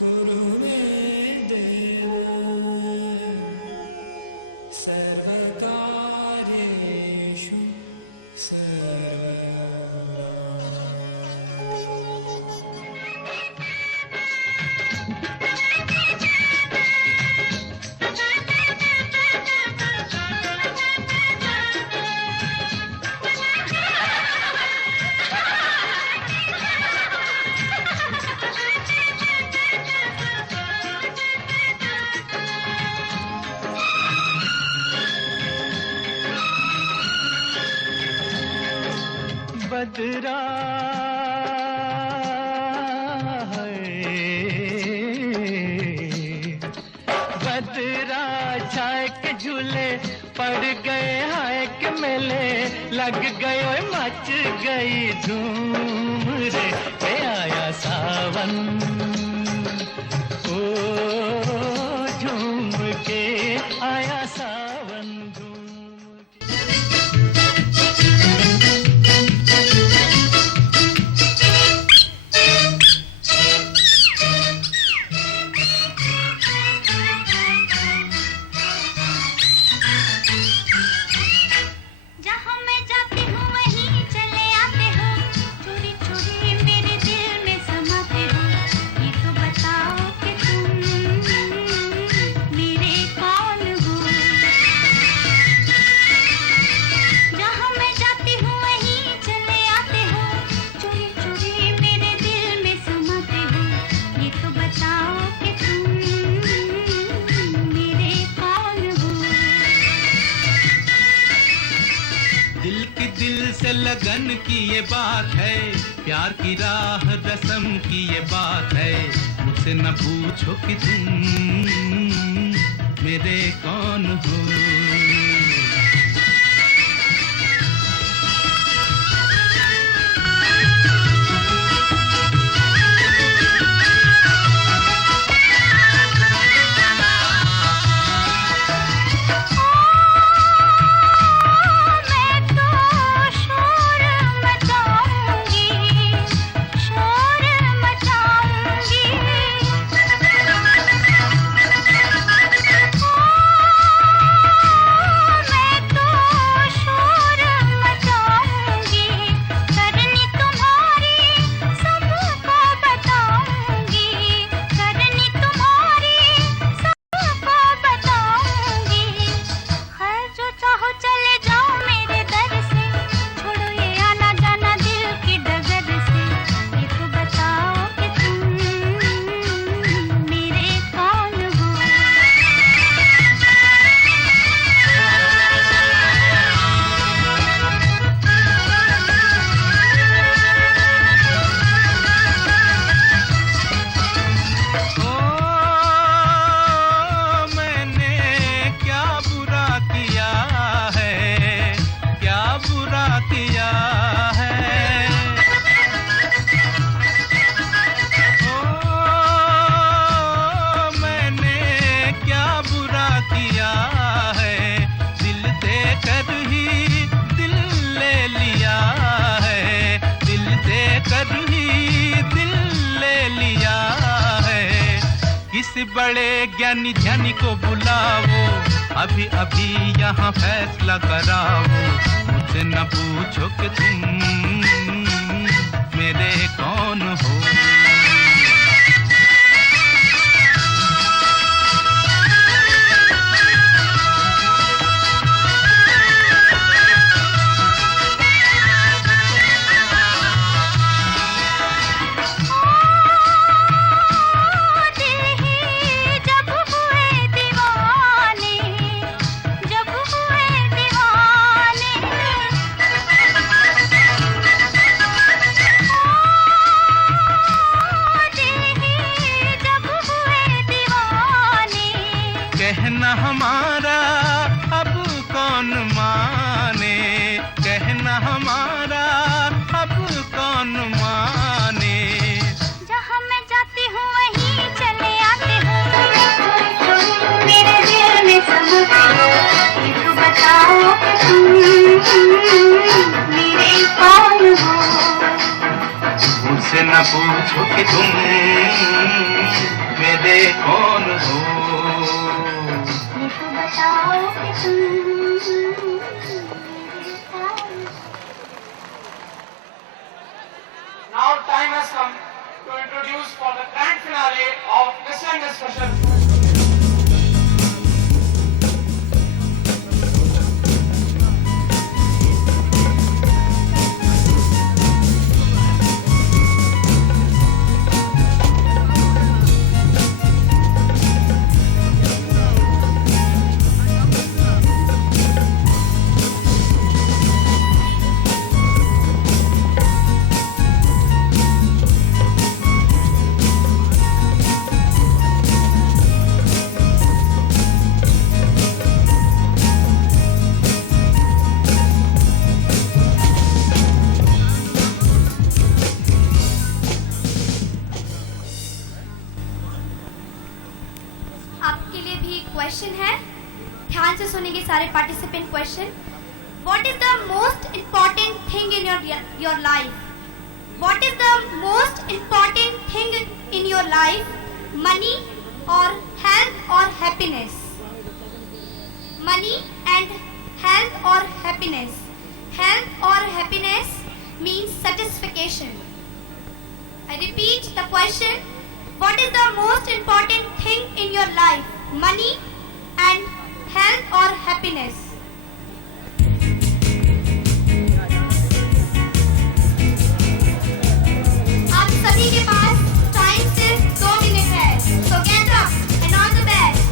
गुरुदेव सर्वकार्येषु सर्वदा। बदरा बदरा छाए के झूले पड़ गए हाय के मेले लग गए ओए मच गई धूम रे आया सावन ओ झूम के आया सावन लगन की ये बात है, प्यार की राह रस्म की ये बात है। मुझसे न पूछो कि तुम मेरे कौन हो। बड़े ज्ञानी ध्यानी को बुलाओ, अभी अभी यहाँ फैसला कराओ। मुझसे न पूछो कि तुम मेरे कौन हो। कहना हमारा अब कौन माने, कहना हमारा अब कौन माने। जहाँ मैं जाती हूँ वहीं चले आते हो, मेरे दिल में समाते हो। ये तो बताओ मेरे कौन हो। मुझसे न पूछो कि तुम मेरे कौन हो? ये तो बताओ कि तुम Now time has come to introduce for the grand finale of Mr. and Miss Special. आपके लिए भी क्वेश्चन है, ध्यान से सुनेंगे सारे participant question. What is the most important thing in your life? What is the most important thing in your life? Money और health और हैप्पीनेस? मनी एंड हेल्थ और हैप्पीनेस. हेल्थ और happiness means satisfaction. I repeat the question. What is the most important thing in your life? Money and health or happiness? आप सभी के पास time सिर्फ 2 minute है. So get up and all the best.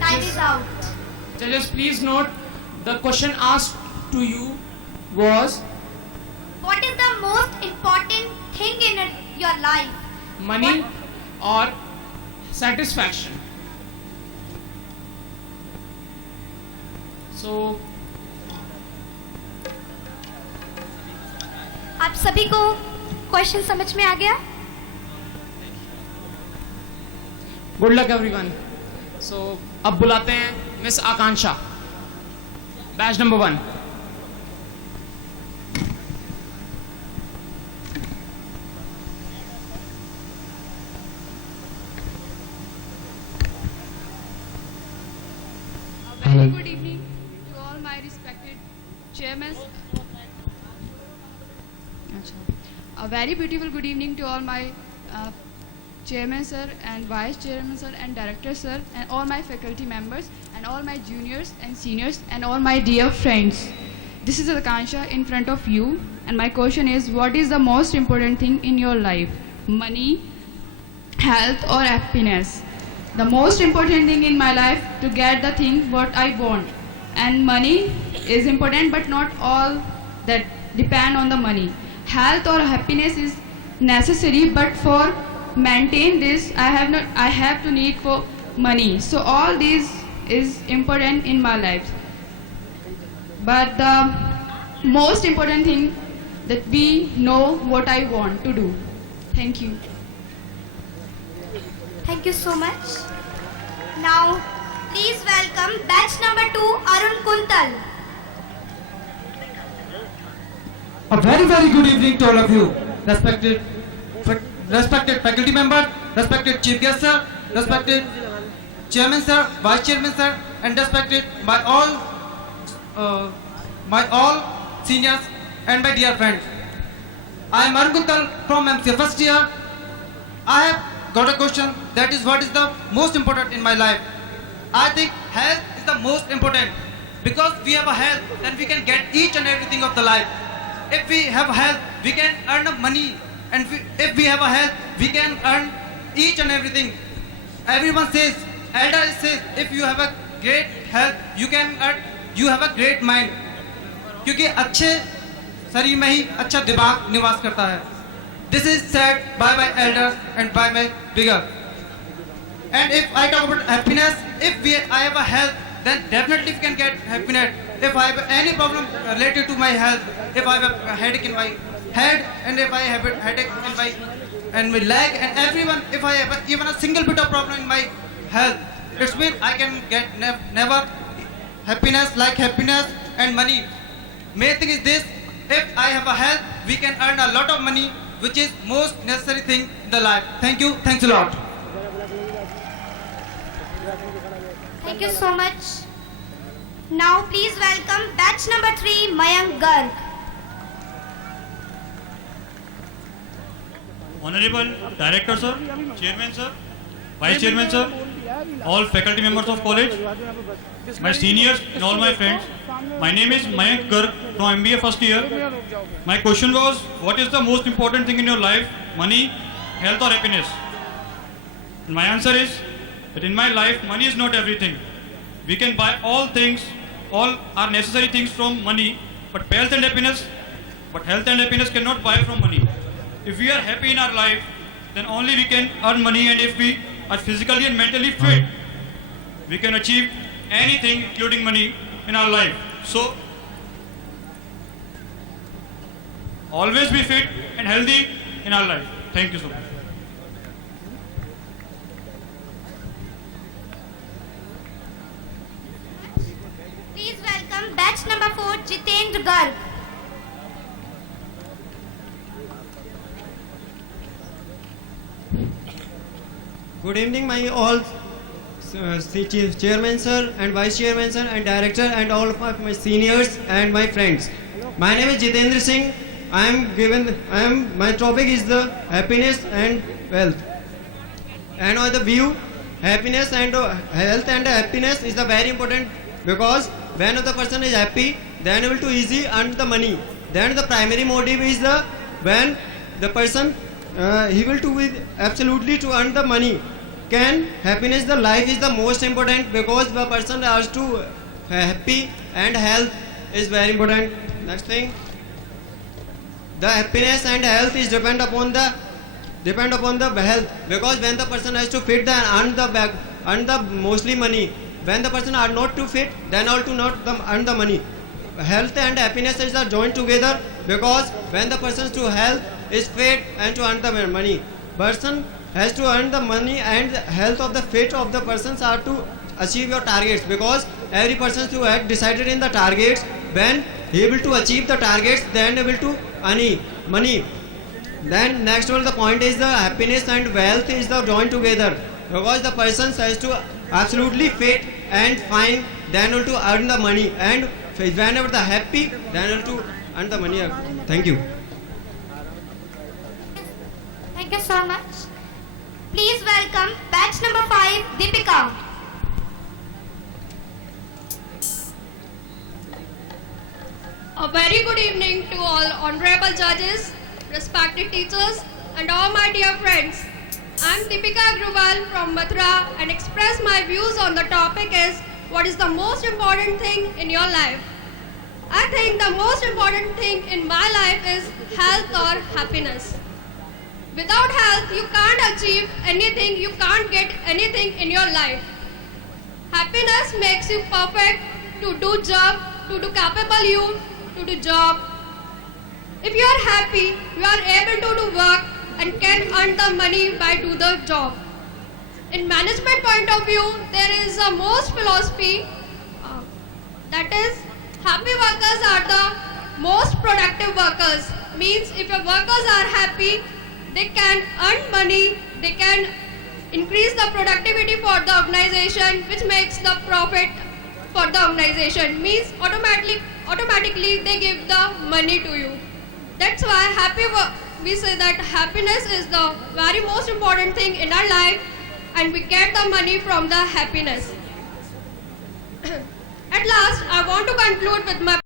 Time is out. Judges, please note the question asked to you was What is the most important thing in your life? money or satisfaction. So, आप सभी को question समझ में आ गया? good luck everyone. So, अब बुलाते हैं miss Akanksha, batch number 1. Very good evening to all my respected chairmen. A very beautiful good evening to all my chairman sir and vice chairman sir and director sir and all my faculty members and all my juniors and seniors and all my dear friends. This is Akansha in front of you, and my question is, what is the most important thing in your life? Money, health or happiness? The most important thing in my life to get the thing what I want, and money is important but not all that depend on the money. Health or happiness is necessary, but for maintain this I have to need for money. So all these is important in my life. but the most important thing that we know what I want to do. Thank you. Thank you so much. Now, please welcome batch number 2, Arun Kuntal. A very good evening to all of you, respected faculty members, respected chief guest sir, respected chairman sir, vice chairman sir, and respected my all seniors and my dear friends. I am Arun Kuntal from MCA first year. I have got a question, that is, what is the most important in my life? I think health is the most important, because we have a health, then we can get each and everything of the life. If we have health, we can earn money, and if we have a health, we can earn each and everything. Everyone says, elder says, if you have a great health, you have a great mind, क्योंकि अच्छे शरीर में ही अच्छा दिमाग निवास करता है. This is said by my elders and by my bigger. And if I talk about happiness, I have a health, then definitely we can get happiness. If I have any problem related to my health, if I have a headache in my head, and if I have a headache in my leg, and everyone, if I have even a single bit of problem in my health, it means I can get never happiness like happiness and money. Main thing is this: if I have a health, we can earn a lot of money, which is most necessary thing in the life. Thank you. Thanks a lot. Thank you so much. Now please welcome batch number 3, Mayank Garg. Honorable Director Sir, Chairman Sir, Vice Chairman Sir, all faculty members of college, my seniors and all my friends. My name is Mayank Garg from MBA first year. My question was, what is the most important thing in your life? Money, health or happiness? And my answer is that in my life, money is not everything. We can buy all things, all our necessary things from money, but health and happiness cannot buy from money. If we are happy in our life, then only we can earn money, and if we are physically and mentally fit, we can achieve anything including money in our life. So, always be fit and healthy in our life. Thank you so much. Please welcome batch number 4, Jitendra Garg. Good evening, my all chairman sir and vice chairman sir and director and all of my seniors and my friends. My name is Jitendra Singh. My topic is the happiness and wealth. And on the view, happiness and health and happiness is the very important, because when the person is happy, then he will to easy earn the money. Then the primary motive is when the person he will to with absolutely to earn the money. Happiness, the life is the most important, because the person has to happy, and health is very important. Next thing, the happiness and health is depend upon the health, because when the person has to fit and earn the mostly money. When the person are not too fit, then also not earn the money. Health and happiness is joined together, because when the person to health is fit and to earn the money, person has to earn the money, and health of the fit of the persons are to achieve your targets, because every person to have decided in the targets, when he able to achieve the targets, then able to earn money. Then next one, the point is the happiness and wealth is the joined together, because the person has to absolutely fit and fine, then able to earn the money, and whenever the happy, then able to earn the money. Thank you. Thank you so much. Please welcome batch number 5, Deepika. A very good evening to all honorable judges, respected teachers, and all my dear friends. I am Deepika Agrawal from Mathura, and express my views on the topic is, what is the most important thing in your life? I think the most important thing in my life is health or happiness. Without health, you can't achieve anything, you can't get anything in your life. Happiness makes you perfect to do job to do capable you to do job. If you are happy, you are able to do work and can earn the money by do the job. In management point of view, there is a most philosophy that is happy workers are the most productive workers. Means if your workers are happy, they can earn money, they can increase the productivity for the organization, which makes the profit for the organization. Means automatically they give the money to you. That's why we say that happiness is the very most important thing in our life, and we get the money from the happiness. At last, I want to conclude with my